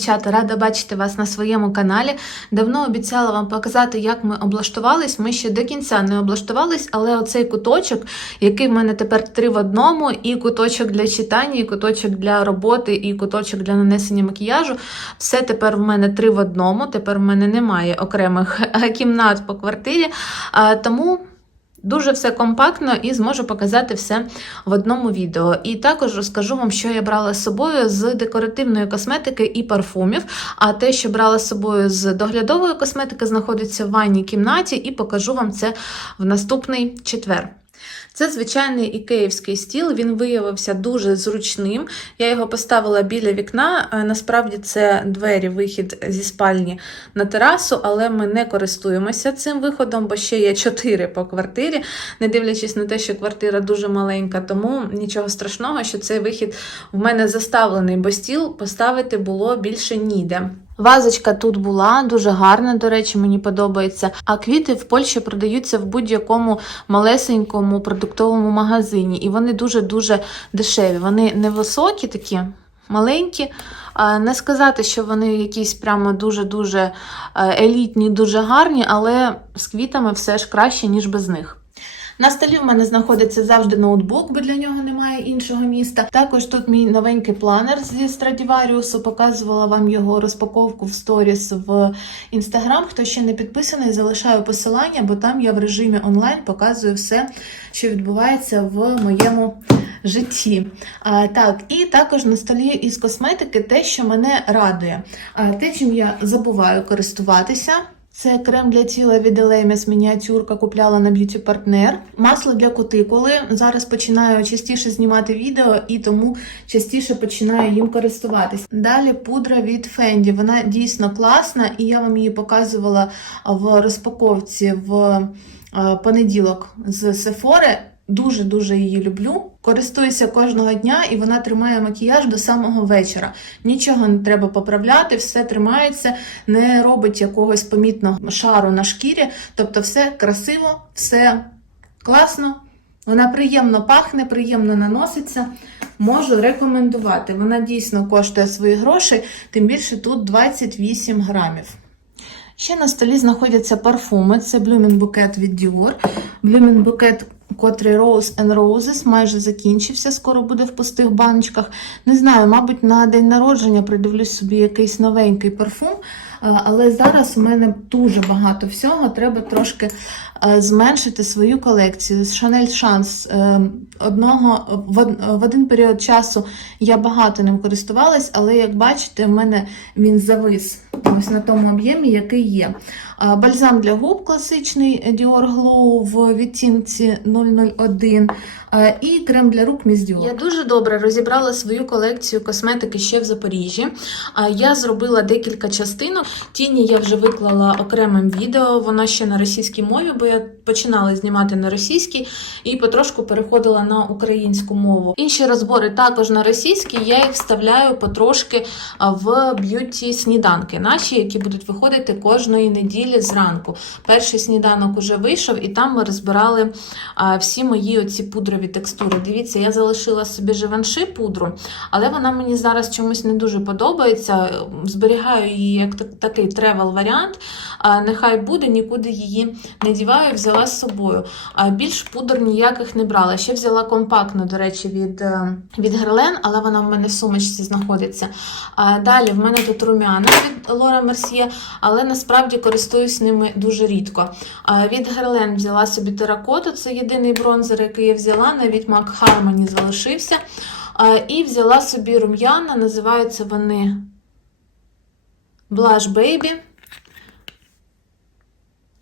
дівчата, рада бачити вас на своєму каналі. Давно обіцяла вам показати, як ми облаштувались. Ми ще до кінця не облаштувались, але оцей куточок, який в мене тепер три в одному, і куточок для читання, і куточок для роботи, і куточок для нанесення макіяжу. Все тепер в мене три в одному. Тепер в мене немає окремих кімнат по квартирі. Тому. Дуже все компактно і зможу показати все в одному відео. І також розкажу вам, що я брала з собою з декоративної косметики і парфумів. А те, що брала з собою з доглядової косметики, знаходиться в ванній кімнаті, і покажу вам це в наступний четвер. Це звичайний ікеївський стіл, він виявився дуже зручним. Я його поставила біля вікна. Е, Насправді це двері, вихід зі спальні на терасу, але ми не користуємося цим виходом, бо ще є чотири по квартирі, не дивлячись на те, що квартира дуже маленька, тому нічого страшного, що цей вихід в мене заставлений, бо стіл поставити було більше ніде. Вазочка тут була дуже гарна, до речі, мені подобається. А квіти в Польщі продаються в будь-якому малесенькому продуктовому магазині, і вони дуже-дуже дешеві. Вони невисокі такі. Маленькі, не сказати, що вони якісь прямо дуже-дуже е, елітні, дуже гарні, але з квітами все ж краще, ніж без них. На столі в мене знаходиться завжди ноутбук, бо для нього немає іншого міста. Також тут мій новенький планер зі Страдіваріусу. Показувала вам його розпаковку в сторіс в інстаграм. Хто ще не підписаний, залишаю посилання, бо там я в режимі онлайн показую все, що відбувається в моєму житті. А, так, і також на столі із косметики те, що мене радує. А, те, чим я забуваю користуватися. Це крем для тіла від Elemis, мініатюрка купляла на Beauty Partner. Масло для кутикули. Зараз починаю частіше знімати відео і тому частіше починаю їм користуватись. Далі пудра від Fendi. Вона дійсно класна, і я вам її показувала в розпаковці в е, понеділок з Sephora. Дуже-дуже її люблю. Користуюся кожного дня, і вона тримає макіяж до самого вечора. Нічого не треба поправляти, все тримається, не робить якогось помітного шару на шкірі. Тобто, все красиво, все класно. Вона приємно пахне, приємно наноситься. Можу рекомендувати. Вона дійсно коштує свої гроші, тим більше тут 28 грамів. Ще на столі знаходяться парфуми. Це Blooming Bouquet від Dior. Blooming Bouquet, котрий Rose and Roses, майже закінчився, скоро буде в пустих баночках. Не знаю, мабуть, на день народження придивлюсь собі якийсь новенький парфум. Але зараз у мене дуже багато всього. Треба трошки е, зменшити свою колекцію. Chanel Chance е, одного в один період часу я багато ним користувалась, але як бачите, в мене він завис ось на тому об'ємі, який є. Бальзам для губ класичний Dior Glow в відтінці 001 і крем для рук Miss Dior. Я дуже добре розібрала свою колекцію косметики ще в Запоріжжі. Я зробила декілька частинок. Тіні я вже виклала окремим відео, воно ще на російській мові, бо я починала знімати на російській і потрошку переходила на українську мову. Інші розбори також на російській, я їх вставляю потрошки в б'юті сніданки, наші, які будуть виходити кожної неділі зранку. Перший сніданок уже вийшов, і там ми розбирали всі мої оці пудрові текстури. Дивіться, я залишила собі живанши пудру, але вона мені зараз чомусь не дуже подобається. Зберігаю її як так- такий тревел варіант. Нехай буде, нікуди її не діваю, взяла з собою. Більш пудр ніяких не брала. Ще взяла компактну, до речі, від, е, від Герлен, але вона в мене в сумочці знаходиться. Далі в мене тут румяна від Лора Мерсьє, але насправді користуюсь ними дуже рідко. Від Герлен взяла собі теракоту, це єдиний бронзер, який я взяла, навіть Mac Harmony залишився. І взяла собі рум'яна, називаються вони Blush Baby.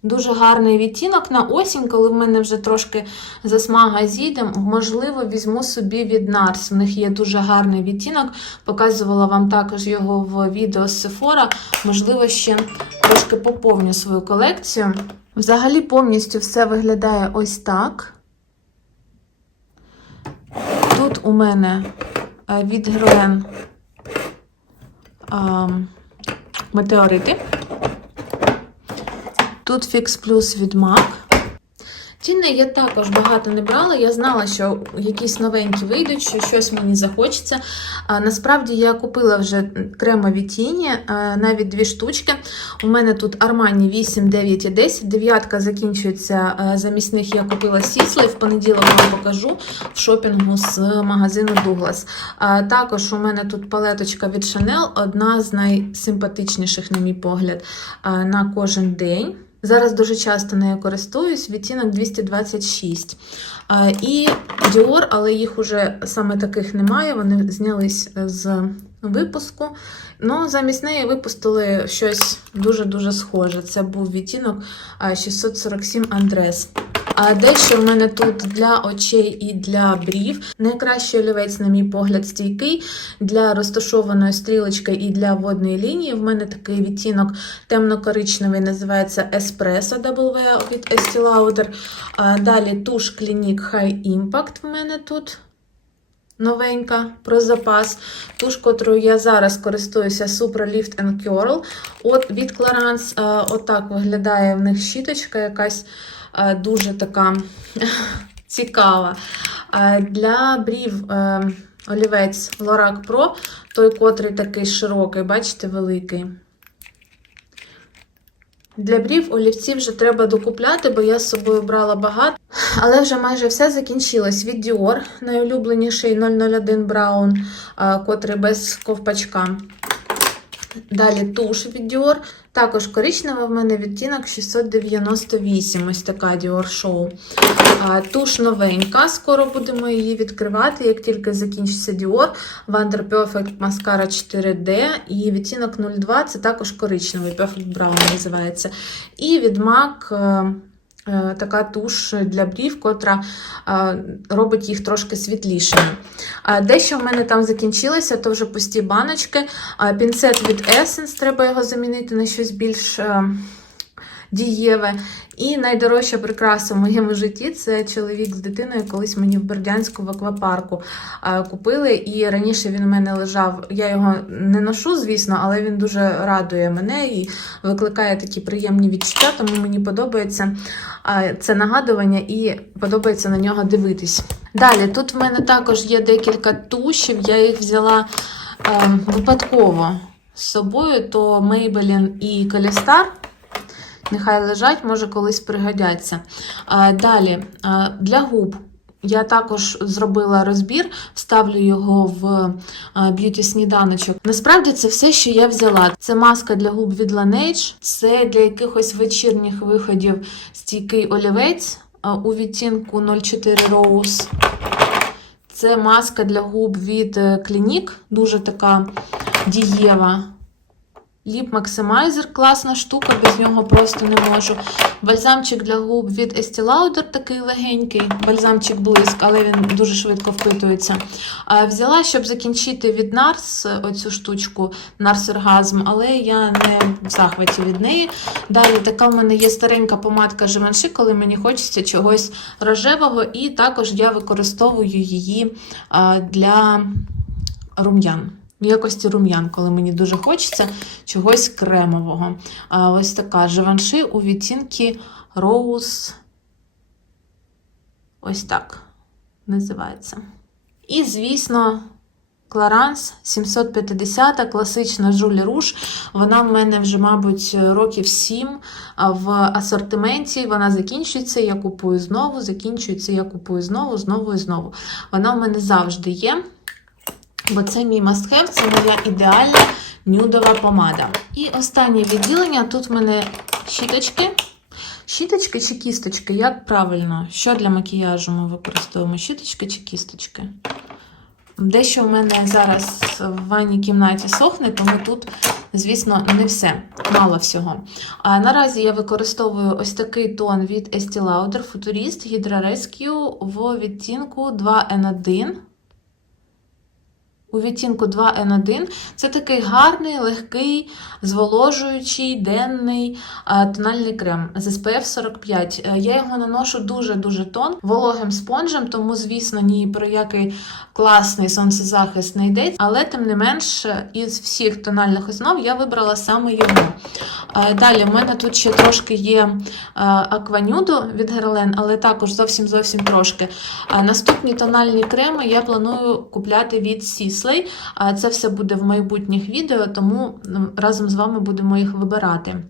Дуже гарний відтінок на осінь, коли в мене вже трошки засмага зійде, можливо, візьму собі від Nars. В них є дуже гарний відтінок. Показувала вам також його в відео з Sephora. Можливо, ще трошки поповню свою колекцію. Взагалі повністю все виглядає ось так. Тут у мене е, від Герлен метеорити. Тут фікс плюс від MAC. Тіни я також багато не брала. Я знала, що якісь новенькі вийдуть, що щось мені захочеться. А, насправді я купила вже кремові тіні, а, навіть дві штучки. У мене тут Armani 8, 9 і 10. Дев'ятка закінчується а, замість них я купила Сісли. В понеділок вам покажу в шопінгу з магазину Douglas. Також у мене тут палеточка від Chanel, одна з найсимпатичніших, на мій погляд, а, на кожен день. Зараз дуже часто нею користуюсь, відтінок 226. І Dior, але їх уже саме таких немає, вони знялись з випуску. Ну, замість неї випустили щось дуже-дуже схоже. Це був відтінок 647 Андрес. А дещо в мене тут для очей і для брів. Найкращий олівець, на мій погляд, стійкий для розташованої стрілочки і для водної лінії. В мене такий відтінок темно-коричневий, називається Espresso W від Estee Lauder. Далі туш Clinique High Impact в мене тут. Новенька про запас. Туш, котрою я зараз користуюся Supra Lift and Curl. От від Clarins. Отак виглядає в них щіточка, якась дуже така цікава. Для брів е, олівець Lorac Pro, той, котрий такий широкий, бачите, великий. Для брів олівці вже треба докупляти, бо я з собою брала багато. Але вже майже все закінчилось. Від Dior, найулюбленіший 001 Brown, котрий без ковпачка. Далі туш від Dior. Також коричнева в мене відтінок 698. Ось така Dior Show. Туш новенька. Скоро будемо її відкривати, як тільки закінчиться Dior. Wonder Perfect Mascara 4D. І відтінок 02 це також коричневий, Perfect Brown називається. І від MAC е, така туш для брів, котра е, робить їх трошки світлішими. Дещо в мене там закінчилося, то вже пусті баночки. Пінцет від Essence, треба його замінити на щось більш е, дієве. І найдорожча прикраса в моєму житті це чоловік з дитиною, колись мені в Бердянську в аквапарку е, купили. І раніше він у мене лежав. Я його не ношу, звісно, але він дуже радує мене і викликає такі приємні відчуття, тому мені подобається е, це нагадування і подобається на нього дивитись. Далі, тут в мене також є декілька тушів, я їх взяла е, випадково з собою, то Maybelline і Колістар. Нехай лежать, може колись пригодяться. Далі, для губ. Я також зробила розбір, вставлю його в б'юті сніданочок. Насправді це все, що я взяла. Це маска для губ від Laneige, це для якихось вечірніх виходів стійкий олівець у відтінку 04 Rose. Це маска для губ від е, Clinique, дуже така дієва. Ліп Максимайзер класна штука, без нього просто не можу. Бальзамчик для губ від Estee Lauder, такий легенький, бальзамчик блиск, але він дуже швидко впитується. Взяла, щоб закінчити від Nars оцю штучку, Nars Orgasm, але я не в захваті від неї. Далі така в мене є старенька помадка Givenchy, коли мені хочеться чогось рожевого, і також я використовую її для рум'ян. В якості рум'ян, коли мені дуже хочеться чогось кремового. А ось така Живанши у відтінки Rose. Ось так називається. І, звісно, Clarins 750 класична Жулі Руш. Вона в мене вже, мабуть, років 7 в асортименті. Вона закінчується, я купую знову, закінчується, я купую знову, знову і знову. Вона в мене завжди є. Бо це мій мастхев, це моя ідеальна нюдова помада. І останнє відділення тут в мене щіточки. Щіточки чи кісточки? Як правильно? Що для макіяжу ми використовуємо? Щіточки чи кісточки? Дещо в мене зараз в ванній кімнаті сохне, тому тут, звісно, не все, мало всього. А наразі я використовую ось такий тон від Estee Lauder Futurist Hydra Rescue в відтінку 2N1 у відтінку 2N1. Це такий гарний, легкий, зволожуючий, денний а, тональний крем з SPF 45. Е, Я його наношу дуже-дуже тон, вологим спонжем, тому, звісно, ні про який класний сонцезахист не йдеться. Але, тим не менш, із всіх тональних основ я вибрала саме його. Е, Далі в мене тут ще трошки є е, акванюду від Герлен, але також зовсім зовсім трошки. Наступні тональні креми я планую купляти від Сіслей. Це все буде в майбутніх відео, тому разом з вами будемо їх вибирати.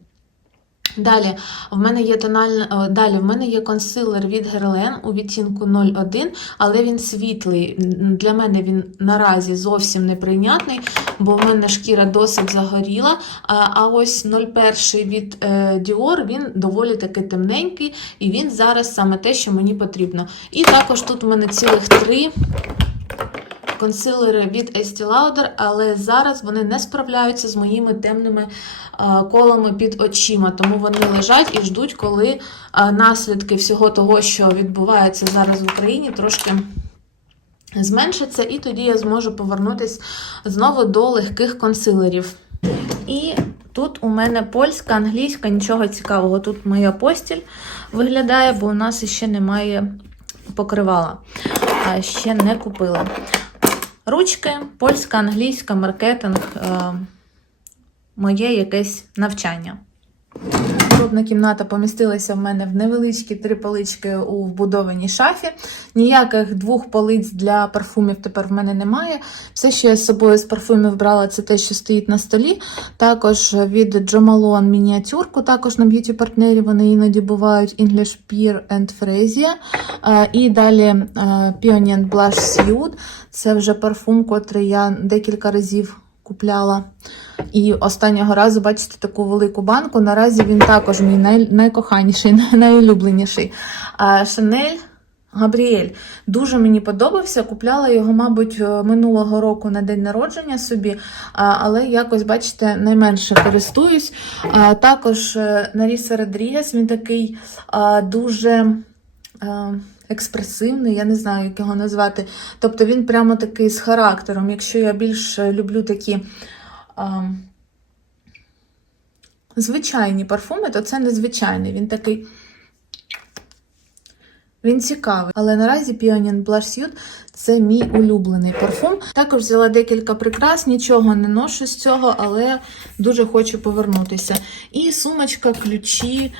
Далі в мене є тональ... е, Далі в мене є консилер від Guerlain у відтінку 01, але він світлий. Для мене він наразі зовсім неприйнятний, бо в мене шкіра досить загоріла. А, а ось 01 від е, Dior він доволі таки темненький, і він зараз саме те, що мені потрібно. І також тут в мене цілих три консилери від Estee Lauder, але зараз вони не справляються з моїми темними е, колами під очима, тому вони лежать і ждуть, коли е, наслідки всього того, що відбувається зараз в Україні, трошки зменшаться, і тоді я зможу повернутися знову до легких консилерів. І тут у мене польська, англійська, нічого цікавого. Тут моя постіль виглядає, бо у нас ще немає покривала. А ще не купила. Ручки, польська, англійська, маркетинг, е, моє якесь навчання. Гардеробна кімната помістилася в мене в невеличкі три полички у вбудованій шафі. Ніяких двох полиць для парфумів тепер в мене немає. Все, що я з собою з парфумів брала, це те, що стоїть на столі. Також від Jo Malone мініатюрку, також на б'юті партнері вони іноді бувають English Peer and Frisia. Е, І далі Pionient Blush Suede. Це вже парфум, котрий я декілька разів купляла. І останнього разу, бачите, таку велику банку. Наразі він також мій най, найкоханіший, най, найулюбленіший. А Шанель Габріель дуже мені подобався. Купляла його, мабуть, минулого року на день народження собі, а, але якось, бачите, найменше користуюсь. А, Також е, Наріса Родрігес, він такий а, дуже. е, Експресивний, я не знаю, як його назвати. Тобто він прямо такий з характером. Якщо я більш люблю такі а, звичайні парфуми, то це незвичайний. Він такий. Він цікавий. Але наразі Pioneer Blush Suit – це мій улюблений парфум. Також взяла декілька прикрас, нічого не ношу з цього, але дуже хочу повернутися. І сумочка, ключі,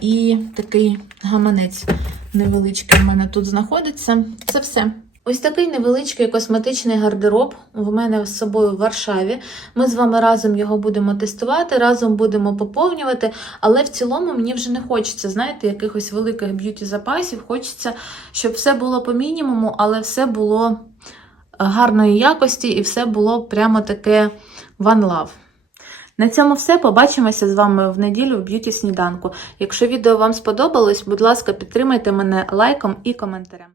і такий гаманець невеличкий в мене тут знаходиться. Це все. Ось такий невеличкий косметичний гардероб в мене з собою в Варшаві. Ми з вами разом його будемо тестувати, разом будемо поповнювати. Але в цілому мені вже не хочеться, знаєте, якихось великих б'юті запасів. Хочеться, щоб все було по мінімуму, але все було гарної якості і все було прямо таке one love. На цьому все. Побачимося з вами в неділю в б'юті сніданку. Якщо відео вам сподобалось, будь ласка, підтримайте мене лайком і коментарем.